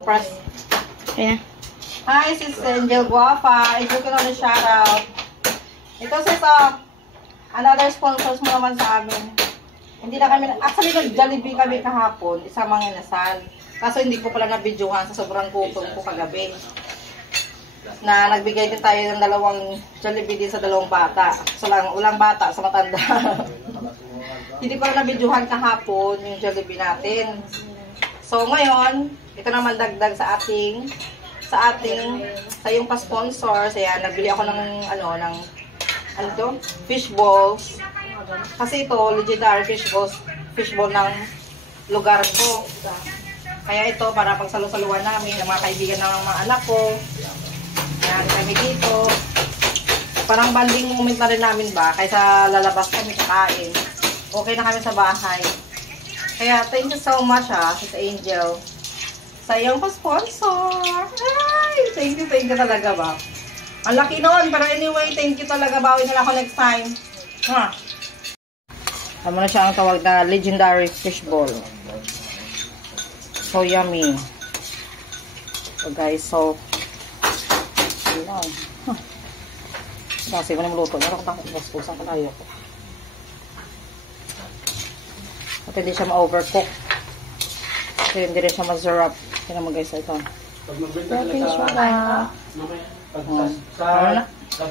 Press. Ayan. Hi, sis Angel Guapa. Ito ko na na shoutout. Ito sis, another sponsors mo naman sa amin. Hindi na kami, actually nag-Jollibee kami kahapon, isang mga inasal. Kaso hindi ko pala na-videohan sa sobrang gutom ko kagabi. Na nagbigay din tayo ng dalawang Jollibee din sa dalawang bata. So ulang bata sa matanda. Hindi ko na na-videohan kahapon yung Jollibee natin. So ngayon, ito naman dagdag sa yung pa-sponsor. Kaya nagbili ako ng ano to? Fish balls. Kasi ito legendary fish ball ng lugar ko. Kaya ito para pagsalu-saluan namin ng mga kaibigan ng mga anak ko. Yan kami dito. Parang banding moment na rin namin ba kaysa lalabas kami kakain. Okay na kami sa bahay. Kaya thank you so much Sis Angel. Sa iyong pa-sponsor. Ay, thank you talaga ba. Ang laki noon, pero anyway, thank you talaga. Bawin na ako next time. Ano na siya ang tawag na legendary fish ball. So yummy. So guys, so yun. Kasi ko na maluto. Meron ko takot baspusan kalayo ko. At hindi siya ma-overcook. Kasi hindi rin siya masarap. Kaya naman guys, ito. Pag